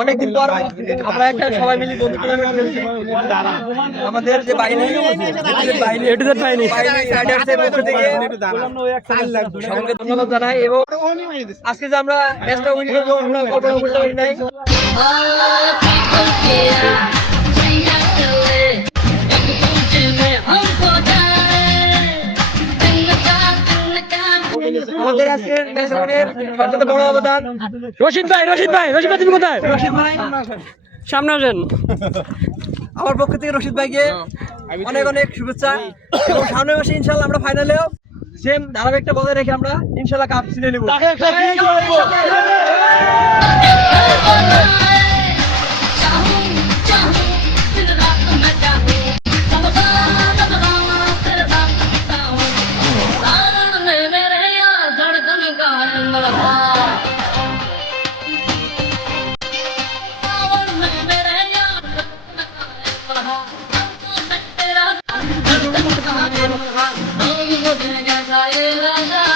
অনেকদিন পর আমরা একটা সবাই মিলে বন্ধু আমাদের যে বাহিনী বাহিনী বাহিনী। রাইডার্সের পক্ষ থেকে সবাইকে ধন্যবাদ জানাই এবং আজকে যে আমরা ম্যাচটা উইন করব আমরা কল্পনা করতে পারি নাই। আমাদের আজকের সবচেয়ে বড় অবদান। রশিদ ভাই রশিদ ভাই রশিদ ভাই তুমি কোথায়? রশিদ ভাই। সামনে আসেন। আমার পক্ষ থেকে রশিদ ভাইকে অনেক অনেক শুভেচ্ছা। এবং সামনের মাসে ইনশাল্লাহ আমরা ফাইনালেও সেম ধারাবাহিকটা বজায় রেখে আমরা ইনশাল্লাহ কাপ ছিনে নেব। I'm gonna make you Yeah.